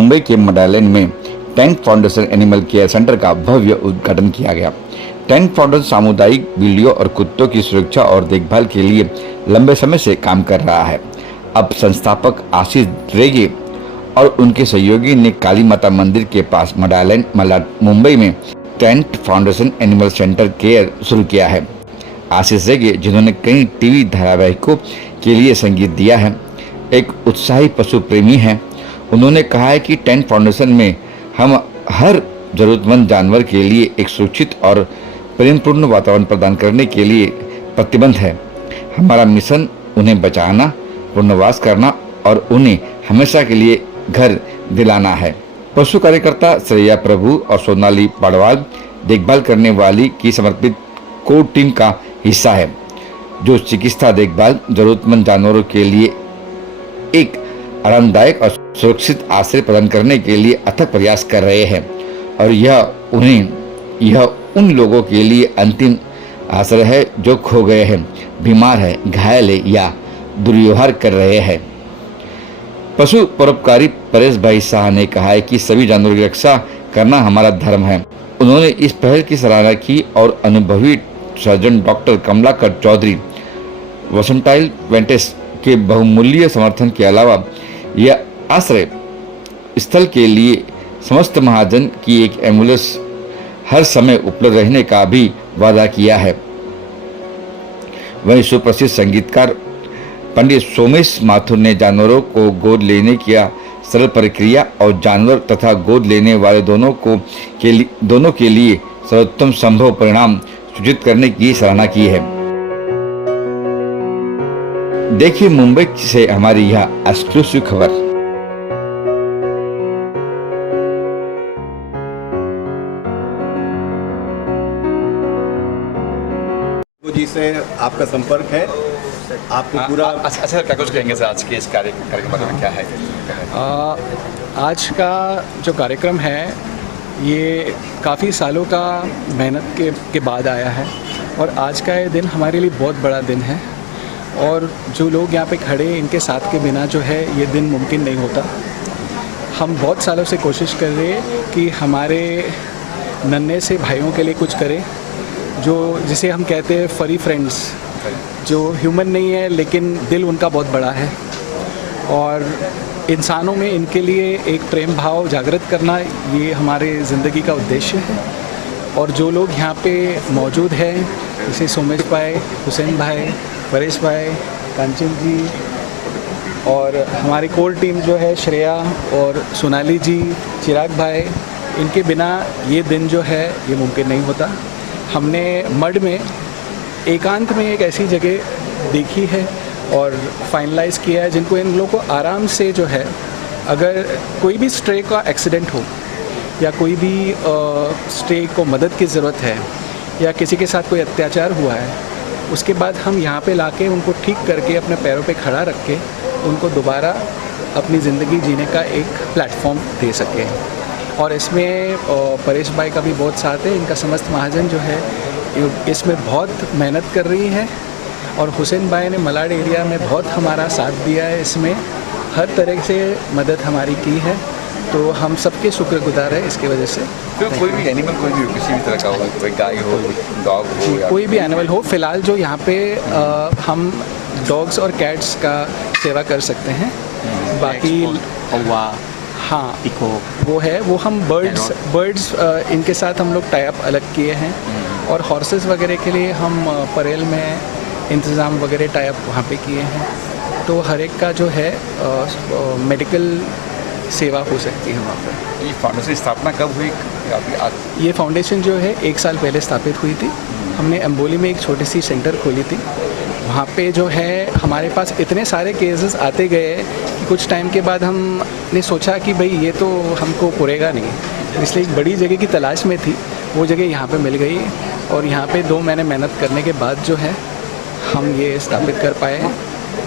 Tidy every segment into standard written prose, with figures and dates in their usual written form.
मुंबई के मडालैंड में tank foundation animal care centre का भव्य उद्घाटन किया गया। टैंक फाउंडेशन सामुदायिक बिल्लियों और कुत्तों की सुरक्षा और देखभाल के लिए लंबे समय से काम कर रहा है। अब संस्थापक आशीष रेगे और उनके सहयोगी ने काली माता मंदिर के पास मडालैंड मुंबई में tank foundation animal centre care शुरू किया है। आशीष रेगे, जिन्होंने कई टीवी धारावाहिकों के लिए संगीत दिया है, एक उत्साही पशु प्रेमी हैं। उन्होंने कहा है कि टैंक फाउंडेशन में हम हर जरूरतमंद जानवर के लिए एक सुरक्षित और प्रेमपूर्ण वातावरण प्रदान करने के लिए प्रतिबद्ध है। हमारा मिशन उन्हें बचाना, पुनर्वास करना और उन्हें हमेशा के लिए घर दिलाना है। पशु कार्यकर्ता श्रेया प्रभु और सोनाली पाड़वाल देखभाल करने वाली की समर्पित कोर टीम का हिस्सा है, जो चिकित्सा देखभाल, जरूरतमंद जानवरों के लिए एक आरामदायक और सुरक्षित आश्रय प्रदान करने के लिए अथक प्रयास कर रहे हैं। और यह उन लोगों के लिए अंतिम आश्रय है जो खो गए हैं, बीमार है, घायल है या दुर्व्यवहार कर रहे हैं। पशु परोपकारी परेश भाई शाह ने कहा है कि सभी जानवरों की रक्षा करना हमारा धर्म है। उन्होंने इस पहल की सराहना की और अनुभवी सर्जन डॉक्टर कमलाकर चौधरी वसंटाइल वेंटेस के बहुमूल्य समर्थन के अलावा यह आश्रय स्थल के लिए समस्त महाजन की एक एम्बुलेंस हर समय उपलब्ध रहने का भी वादा किया है। वहीं सुप्रसिद्ध संगीतकार पंडित सोमेश माथुर ने जानवरों को गोद लेने की सरल प्रक्रिया और जानवर तथा गोद लेने वाले दोनों के लिए सर्वोत्तम संभव परिणाम सूचित करने की सराहना की है। देखिए मुंबई से हमारी यह एक्सक्लूसिव खबर। जी से आपका संपर्क है, आपको पूरा अच्छा क्या कुछ कहेंगे सर आज के इस कार्यक्रम के बारे में? क्या है आज का जो कार्यक्रम है ये काफ़ी सालों का मेहनत के बाद आया है और आज का ये दिन हमारे लिए बहुत बड़ा दिन है। और जो लोग यहाँ पे खड़े इनके साथ के बिना जो है ये दिन मुमकिन नहीं होता। हम बहुत सालों से कोशिश कर रहे हैं कि हमारे नन्हे से भाइयों के लिए कुछ करें, जो जिसे हम कहते हैं फरी फ्रेंड्स, जो ह्यूमन नहीं है लेकिन दिल उनका बहुत बड़ा है और इंसानों में इनके लिए एक प्रेम भाव जागृत करना ये हमारे ज़िंदगी का उद्देश्य है। और जो लोग यहाँ पे मौजूद हैं जैसे सोमेश भाई, हुसैन भाई, परेश भाई, कांचन जी और हमारी कोर टीम जो है श्रेया और सोनाली जी, चिराग भाई, इनके बिना ये दिन जो है ये मुमकिन नहीं होता। हमने मड में एकांत में एक ऐसी जगह देखी है और फाइनलाइज़ किया है जिनको इन लोगों को आराम से जो है, अगर कोई भी स्ट्रे का एक्सीडेंट हो या कोई भी स्ट्रे को मदद की ज़रूरत है या किसी के साथ कोई अत्याचार हुआ है, उसके बाद हम यहाँ पे लाके उनको ठीक करके अपने पैरों पे खड़ा रख के उनको दोबारा अपनी ज़िंदगी जीने का एक प्लेटफॉर्म दे सकें। और इसमें परेश भाई का भी बहुत साथ है, इनका समस्त महाजन जो है इसमें बहुत मेहनत कर रही है और हुसैन भाई ने मलाड एरिया में बहुत हमारा साथ दिया है, इसमें हर तरह से मदद हमारी की है, तो हम सबके शुक्रगुजार है इसकी वजह से। तो कोई भी एनिमल, कोई भी किसी भी तरह का हो, कोई गाय हो, डॉग हो या कोई भी एनिमल हो, फ़िलहाल जो यहाँ पे हम डॉग्स और कैट्स का सेवा कर सकते हैं। बाकी हाँ वो है, वो हम बर्ड्स इनके साथ हम लोग टाई अप अलग किए हैं और हॉर्सेस वगैरह के लिए हम परेल में इंतज़ाम वगैरह टाई अप वहाँ पे किए हैं। तो हर एक का जो है मेडिकल सेवा हो सकती है वहाँ पर। ये फाउंडेशन की स्थापना कब हुई? ये फाउंडेशन जो है 1 साल पहले स्थापित हुई थी। हमने एम्बोली में एक छोटी सी सेंटर खोली थी। वहाँ पे जो है हमारे पास इतने सारे केसेस आते गए कि कुछ टाइम के बाद हमने सोचा कि भाई ये तो हमको पुरेगा नहीं, इसलिए एक बड़ी जगह की तलाश में थी। वो जगह यहाँ पे मिल गई और यहाँ पे 2 महीने मेहनत करने के बाद जो है हम ये स्थापित कर पाए।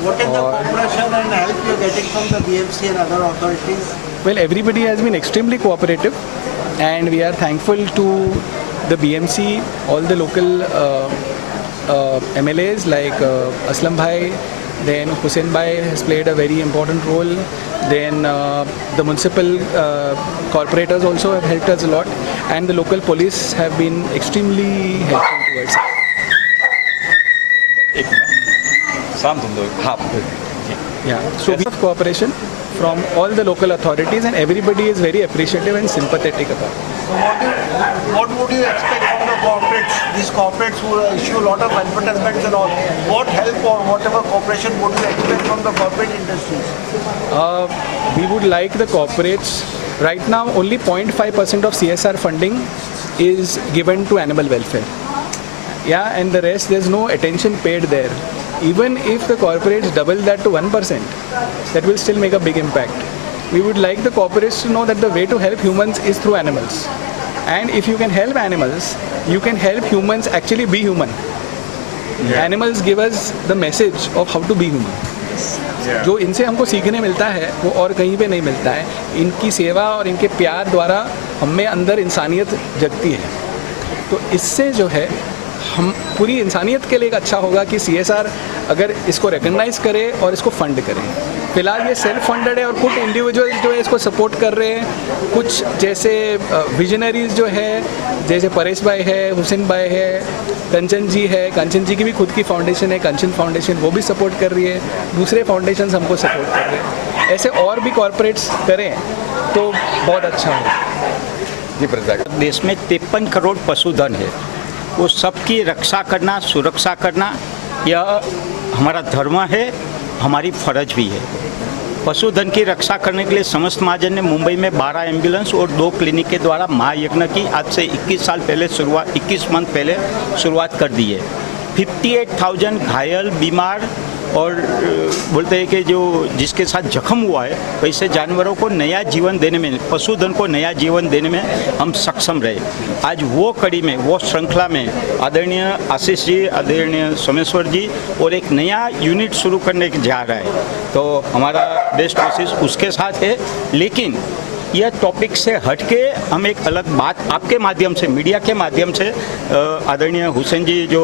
What is the cooperation and help you are getting from the BMC and other authorities? Well, everybody has been extremely cooperative and we are thankful to the BMC, all the local MLAs like Aslam Bhai, then Hussein Bhai has played a very important role, then the municipal corporators also have helped us a lot, and the local police have been extremely helpful towards us. एक शाम तुम दो हाँ Yeah, so we have cooperation from all the local authorities, and everybody is very appreciative and sympathetic about it. So what would you expect from the corporates? These corporates who issue a lot of advertisements and all. What help or whatever cooperation would you expect from the corporate industries? We would like the corporates. Right now, only 0.5% of CSR funding is given to animal welfare. Yeah, and the rest, there's no attention paid there. Even if the corporates double that to 1%, that will still make a big impact. We would like the corporates to know that the way to help humans is through animals. And if you can help animals, you can help humans actually be human. Animals give us the message of how to be human. जो इनसे हमको सीखने मिलता है वो और कहीं पे नहीं मिलता है. इनकी सेवा और इनके प्यार द्वारा हमें अंदर इंसानियत जगती है. तो इससे जो है हम पूरी इंसानियत के लिए एक अच्छा होगा कि CSR अगर इसको रिकग्नाइज करे और इसको फंड करे. फिलहाल ये सेल्फ फंडेड है और कुछ इंडिविजुअल्स जो है इसको सपोर्ट कर रहे हैं. कुछ जैसे विजनरीज जो है, जैसे परेश भाई है, हुसैन भाई है, कंचन जी है. कंचन जी की भी खुद की फाउंडेशन है, कंचन फाउंडेशन, वो भी सपोर्ट कर रही है. दूसरे फाउंडेशन हमको सपोर्ट कर रहे हैं. ऐसे और भी कॉरपोरेट्स करें तो बहुत अच्छा होगा. जी प्रजाक देश में 53 करोड़ पशुधन है. वो सबकी रक्षा करना, सुरक्षा करना, यह हमारा धर्म है, हमारी फर्ज भी है. पशुधन की रक्षा करने के लिए समस्त महाजन ने मुंबई में 12 एम्बुलेंस और 2 क्लिनिक के द्वारा महायज्ञ की आज से 21 मंथ पहले शुरुआत कर दी है. 58,000 घायल, बीमार और बोलते हैं कि जो जिसके साथ जख्म हुआ है वैसे जानवरों को नया जीवन देने में, पशुधन को नया जीवन देने में हम सक्षम रहे. आज वो कड़ी में, वो श्रृंखला में आदरणीय आशीष जी, आदरणीय सोमेश्वर जी और एक नया यूनिट शुरू करने जा रहा है. तो हमारा बेस्ट कोशिश उसके साथ है. लेकिन यह टॉपिक से हटके हम एक अलग बात आपके माध्यम से, मीडिया के माध्यम से, आदरणीय हुसैन जी जो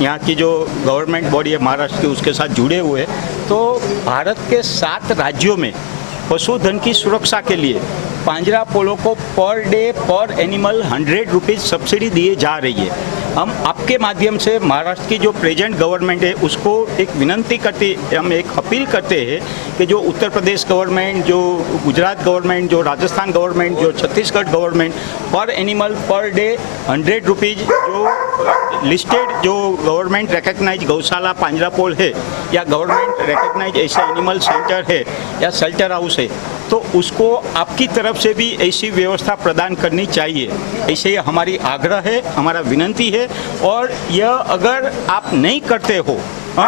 यहाँ की जो गवर्नमेंट बॉडी है महाराष्ट्र की, उसके साथ जुड़े हुए. तो भारत के 7 राज्यों में पशुधन की सुरक्षा के लिए पांजरा पोलो को पर डे पर एनिमल 100 रुपीज़ सब्सिडी दिए जा रही है. हम आपके माध्यम से महाराष्ट्र की जो प्रेजेंट गवर्नमेंट है उसको एक विनंती करते, हम एक अपील करते हैं कि जो उत्तर प्रदेश गवर्नमेंट, जो गुजरात गवर्नमेंट, जो राजस्थान गवर्नमेंट, जो छत्तीसगढ़ गवर्नमेंट पर एनिमल पर डे 100 रुपीज़ जो लिस्टेड जो गवर्नमेंट रिकग्नाइज गौशाला पांजरापोल है या गवर्नमेंट रिकग्नाइज ऐसा एनिमल सेंटर है या शेल्टर हाउस है, तो उसको आपकी तरफ से भी ऐसी व्यवस्था प्रदान करनी चाहिए. ऐसे हमारी आग्रह है, हमारा विनंती है. और यह अगर आप नहीं करते हो तो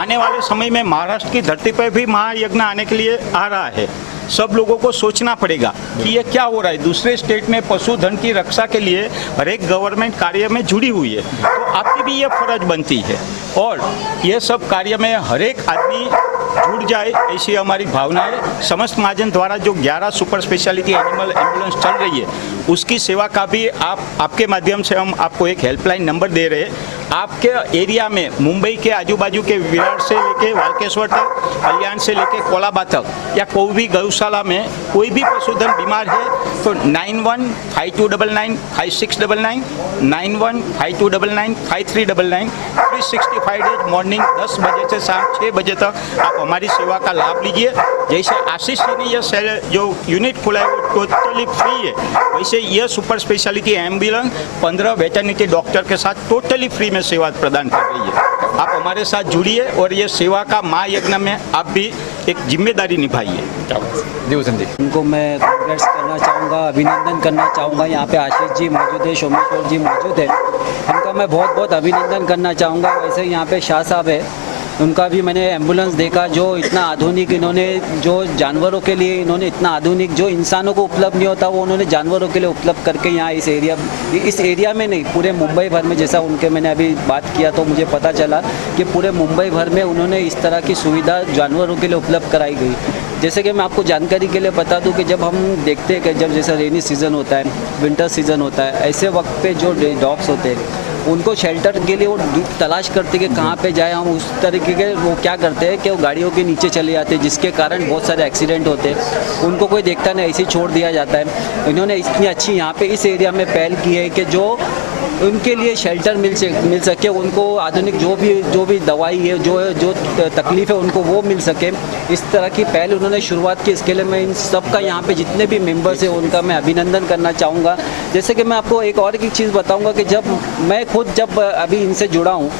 आने वाले समय में महाराष्ट्र की धरती पर भी महायज्ञ आने के लिए आ रहा है. सब लोगों को सोचना पड़ेगा कि ये क्या हो रहा है. दूसरे स्टेट में पशुधन की रक्षा के लिए हर एक गवर्नमेंट कार्य में जुड़ी हुई है, तो आपकी भी ये फर्ज बनती है और ये सब कार्य में हर एक आदमी जुड़ जाए, ऐसी हमारी भावना है. समस्त महाजन द्वारा जो 11 सुपर स्पेशलिटी एनिमल एम्बुलेंस चल रही है उसकी सेवा का भी आपके माध्यम से हम आपको एक हेल्पलाइन नंबर दे रहे हैं. आपके एरिया में मुंबई के आजू बाजू के विराट से लेके वालकेश्वर तक, कल्याण से लेके कोलाबा तक या कोई भी गौशाला में कोई भी पशुधन बीमार है तो 915299 5699, 915299 5399, 365 डेज मॉर्निंग 10 बजे से शाम 6 बजे तक आप हमारी सेवा का लाभ लीजिए. जैसे आशीष जी ने यह जो यूनिट खोला है वो टोटली फ्री है, वैसे यह super speciality ambulance 15 veterinary doctor के साथ टोटली फ्री में सेवा प्रदान कर रही है. आप हमारे साथ जुड़िए और ये सेवा का महायज्ञ में आप भी एक जिम्मेदारी निभाइए. जी हुसैन जी, उनको मैं कांग्रेट्स करना चाहूँगा, अभिनंदन करना चाहूँगा. यहाँ पे आशीष जी मौजूद है, सोमेश्वर जी मौजूद है, इनका मैं बहुत बहुत अभिनंदन करना चाहूँगा. वैसे यहाँ पे शाह साहब है, उनका भी मैंने एम्बुलेंस देखा, जो इतना आधुनिक इन्होंने, जो जानवरों के लिए इन्होंने इतना आधुनिक, जो इंसानों को उपलब्ध नहीं होता वो उन्होंने जानवरों के लिए उपलब्ध करके यहाँ इस एरिया में नहीं, पूरे मुंबई भर में, जैसा उनके मैंने अभी बात किया तो मुझे पता चला कि पूरे मुंबई भर में उन्होंने इस तरह की सुविधा जानवरों के लिए उपलब्ध कराई गई. जैसे कि मैं आपको जानकारी के लिए बता दूं कि जब हम देखते हैं कि जब जैसा रेनी सीज़न होता है, विंटर सीज़न होता है, ऐसे वक्त पे जो डॉग्स होते हैं उनको शेल्टर के लिए वो तलाश करते कि कहाँ पे जाए हम। उस तरीके के वो क्या करते हैं कि वो गाड़ियों के नीचे चले जाते हैं, जिसके कारण बहुत सारे एक्सीडेंट होते हैं। उनको कोई देखता नहीं, ऐसे ही छोड़ दिया जाता है। इन्होंने इतनी अच्छी यहाँ पे इस एरिया में पहल की है कि जो उनके लिए शेल्टर मिल सके, उनको आधुनिक जो भी दवाई है, जो तकलीफ है उनको वो मिल सके। इस तरह की पहल उन्होंने शुरुआत की। इसके लिए मैं इन सब का यहाँ पे जितने भी मेंबर्स हैं उनका मैं अभिनंदन करना चाहूँगा। जैसे कि मैं आपको एक और एक चीज़ बताऊँगा कि जब मैं खुद अभी इनसे जुड़ा हूँ,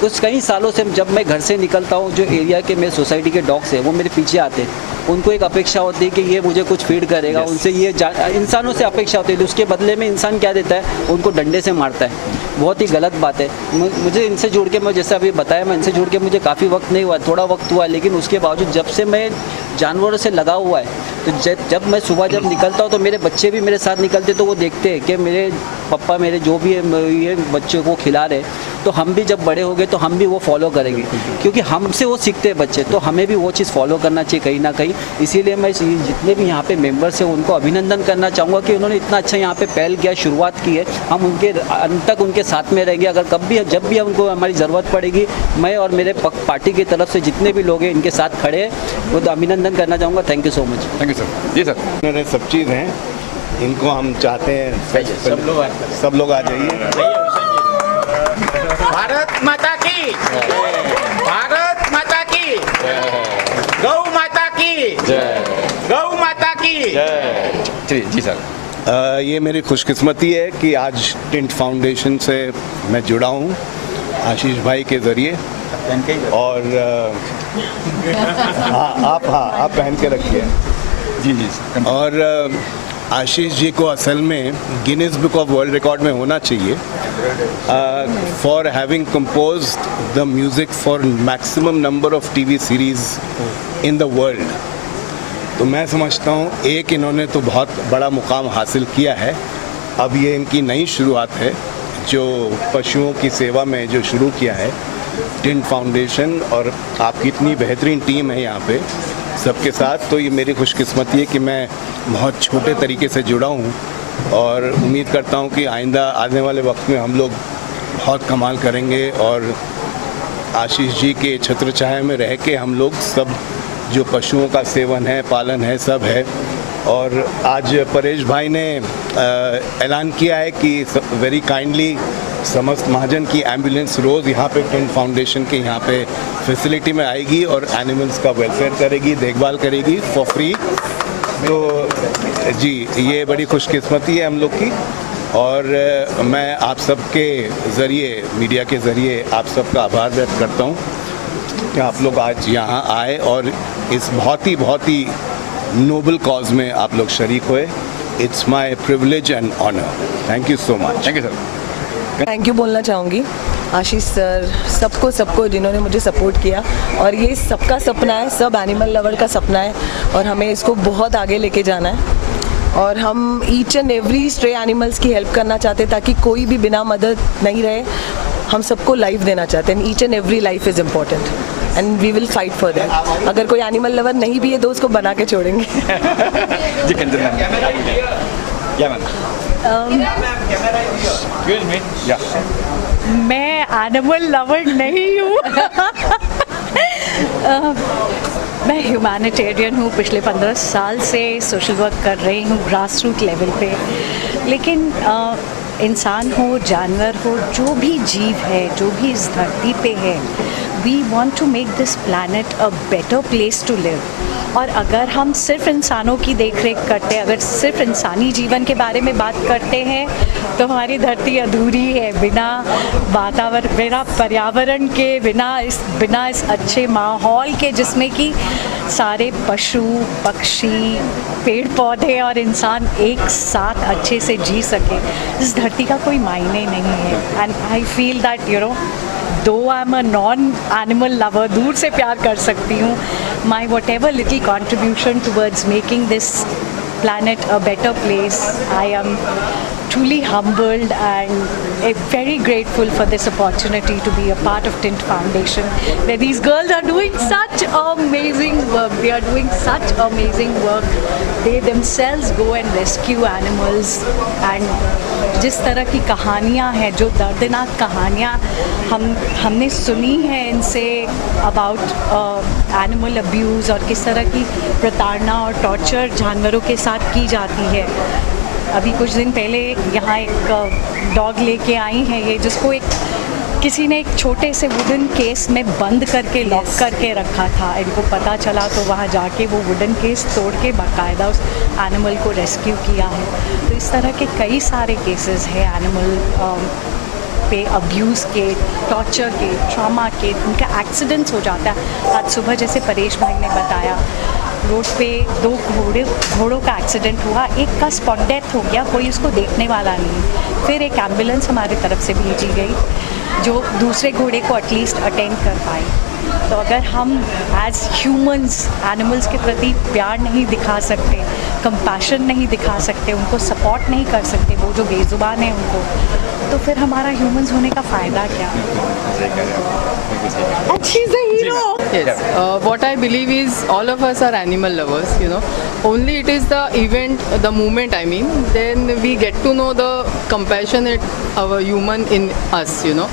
कुछ कई सालों से जब मैं घर से निकलता हूँ, जो एरिया के मेरे सोसाइटी के डॉग्स हैं वो मेरे पीछे आते हैं। उनको एक अपेक्षा होती है कि ये मुझे कुछ फीड करेगा, उनसे ये इंसानों से अपेक्षा होती है। उसके बदले में इंसान क्या देता है, उनको डंडे से मारता है। बहुत ही गलत बात है। मुझे इनसे जुड़ के, मैं जैसे अभी बताया, मैं इनसे जुड़ के मुझे काफ़ी वक्त नहीं हुआ, थोड़ा वक्त हुआ, लेकिन उसके बावजूद जब से मैं जानवरों से लगा हुआ है, तो जब मैं सुबह जब निकलता हूँ तो मेरे बच्चे भी मेरे साथ निकलते, तो वो देखते हैं कि मेरे पापा मेरे जो भी है ये बच्चों को खिला रहे, तो हम भी जब बड़े हो गए तो हम भी वो फॉलो करेंगे, क्योंकि हमसे वो सीखते हैं बच्चे, तो हमें भी वो चीज़ फॉलो करना चाहिए कहीं ना कहीं। इसीलिए मैं जितने भी यहाँ पे मेंबर्स हैं उनको अभिनंदन करना चाहूँगा कि उन्होंने इतना अच्छा यहाँ पे पहल किया, शुरुआत की है। हम उनके अंत तक उनके साथ में रहेंगे। अगर जब भी उनको हमारी ज़रूरत पड़ेगी, मैं और मेरे पार्टी की तरफ से जितने भी लोग हैं इनके साथ खड़े हैं, वो अभिनंदन करना चाहूँगा। Thank you so much. Thank you sir. जी सर। इन्होंने सब चीज़ हैं, इनको हम चाहते हैं सब लोग आ जाइए। भारत माता की, भारत माता की, गौ माता की, गौ माता की। चलिए जी सर। ये मेरी खुशकिस्मती है कि आज टिंट फाउंडेशन से मैं जुड़ा हूँ आशीष भाई के ज़रिए। और आप पहन के रखिए। जी जी। और आशीष जी को असल में Guinness book of world record में होना चाहिए for having compose the music for maximum number of TV series in the world. तो मैं समझता हूँ एक इन्होंने तो बहुत बड़ा मुकाम हासिल किया है। अब ये इनकी नई शुरुआत है जो पशुओं की सेवा में जो शुरू किया है टिंट फाउंडेशन, और आपकी इतनी बेहतरीन टीम है यहाँ पे सबके साथ। तो ये मेरी खुशकिस्मती है कि मैं बहुत छोटे तरीके से जुड़ा हूँ, और उम्मीद करता हूँ कि आइंदा आने वाले वक्त में हम लोग बहुत कमाल करेंगे, और आशीष जी के छत्र छाया में रह के हम लोग सब जो पशुओं का सेवन है, पालन है, सब है। और आज परेश भाई ने ऐलान किया है कि वेरी काइंडली समस्त महाजन की एम्बुलेंस रोज़ यहाँ पे टिंट फाउंडेशन के यहाँ पे फैसिलिटी में आएगी और एनिमल्स का वेलफेयर करेगी, देखभाल करेगी फॉर फ्री। तो जी ये बड़ी खुशकिस्मती है हम लोग की, और मैं आप सबके ज़रिए, मीडिया के ज़रिए आप सबका आभार व्यक्त करता हूँ कि आप लोग आज यहाँ आए और इस बहुत ही नोबल कॉज में आप लोग शरीक हुए। It's my privilege and honour. Thank you so much. Thank you sir. Thank you बोलना चाहूँगी आशीष सर, सबको जिन्होंने मुझे सपोर्ट किया, और ये सबका सपना है, सब एनिमल लवर का सपना है, और हमें इसको बहुत आगे लेके जाना है। और हम each and every stray animals की हेल्प करना चाहते हैं ताकि कोई भी बिना मदद नहीं रहे। हम सबको लाइफ देना चाहते हैं। Each and every life is important and we will fight for that. अगर कोई एनिमल लवर नहीं भी है तो उसको बना के छोड़ेंगे। जी कंचन मैम। या मैम। Excuse me. या मैं एनिमल लवर नहीं हूँ। मैं ह्यूमैनिटेरियन हूँ, पिछले 15 साल से सोशल वर्क कर रही हूँ ग्रास रूट लेवल पे। लेकिन इंसान हो, जानवर हो, जो भी जीव है, जो भी इस धरती पे है, we want to make this planet a better place to live. और अगर हम सिर्फ इंसानों की देखरेख करते हैं, अगर सिर्फ इंसानी जीवन के बारे में बात करते हैं, तो हमारी धरती अधूरी है। बिना वातावरण, बिना पर्यावरण के, बिना इस अच्छे माहौल के जिसमें कि सारे पशु पक्षी, पेड़ पौधे और इंसान एक साथ अच्छे से जी सके, इस धरती का कोई मायने नहीं है। And I feel that though I am a non animal lover, दूर से प्यार कर सकती हूँ, my whatever little contribution towards making this planet a better place, I am truly humbled and very grateful for this opportunity to be a part of Tint Foundation, where these girls are doing such amazing work. They are doing such amazing work. They themselves go and rescue animals and जिस तरह की कहानियाँ हैं, जो दर्दनाक कहानियाँ हमने सुनी है इनसे अबाउट एनिमल अब्यूज़ और किस तरह की प्रताड़ना और टॉर्चर जानवरों के साथ की जाती है। अभी कुछ दिन पहले यहाँ एक डॉग लेके आई हैं ये, जिसको किसी ने एक छोटे से वुडन केस में बंद करके लॉक करके रखा था। इनको पता चला तो वहाँ जाके वो वुडन केस तोड़ के बाकायदा उस एनिमल को रेस्क्यू किया है। तो इस तरह के कई सारे केसेस हैं एनिमल पे अब्यूज़ के, टॉर्चर के, ट्रॉमा के, उनका एक्सीडेंट्स हो जाता है। आज सुबह जैसे परेश भाई ने बताया, रोड पे 2 घोड़ों का एक्सीडेंट हुआ, एक का स्पॉट डेथ हो गया, कोई उसको देखने वाला नहीं। फिर एक एम्बुलेंस हमारी तरफ से भेजी गई जो दूसरे घोड़े को एटलीस्ट अटेंड कर पाई। तो अगर हम एज ह्यूमंस एनिमल्स के प्रति प्यार नहीं दिखा सकते, कंपैशन नहीं दिखा सकते, उनको सपोर्ट नहीं कर सकते, वो जो बेजुबान है उनको, तो फिर हमारा ह्यूमंस होने का फ़ायदा क्या? She's a hero. Yes. What I believe is all of us are animal lovers, you know. Only it is the event, the moment, I mean, then we get to know the compassionate our human in us, you know.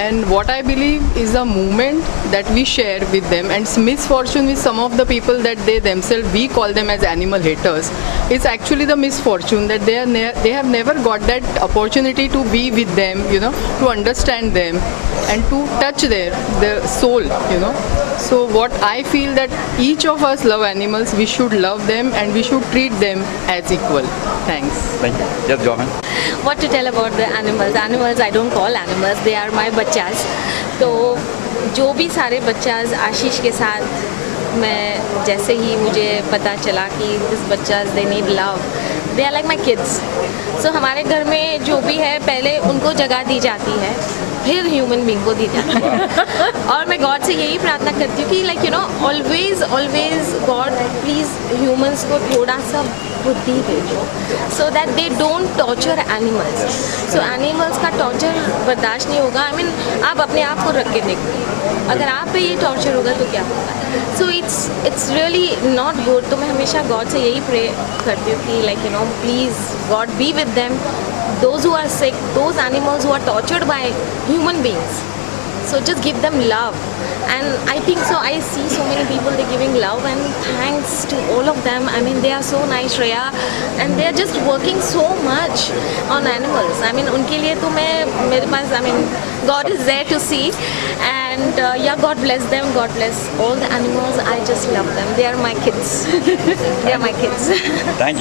And what I believe is the moment that we share with them, and misfortune with some of the people that they themselves, we call them as animal haters. It's actually the misfortune that they have never got that opportunity to be with them, you know, to understand them and to touch their soul, you know. So what I feel that each of us love animals, we should love them and we should treat them as equal. Thanks. Thank you. Yes, Johan. What to tell about the animals? Animals I don't call animals, they are my बच्चास। तो जो भी सारे बच्चास आशीष के साथ, मैं जैसे ही मुझे पता चला कि दिस बच्चास they need love, they are like my kids. So हमारे घर में जो भी है पहले उनको जगह दी जाती है, फिर ह्यूमन बीइंग को दी जाती है। और मैं गॉड से यही प्रार्थना करती हूँ कि like you know always God please humans को थोड़ा सा बुद्धि भेजो, so that they don't torture animals. So animals का टॉर्चर बर्दाश्त नहीं होगा। आई मीन आप अपने आप को रख के देखो, अगर आप पे ये टॉर्चर होगा तो क्या होगा? So it's really not good. तो मैं हमेशा गॉड से यही प्रे करती हूँ कि like you know please God be with them, those who are sick, those animals who are tortured by human beings. So just give them love. And I think so, I see so many people, they're giving love, and thanks to all of them. I mean, they are so nice, Shreya, and they are just working so much on animals. I mean, unke liye to mere paas, I mean, God is there to see, and yeah, God bless them, God bless all the animals. I just love them. They are my kids. They are my kids. Thank you.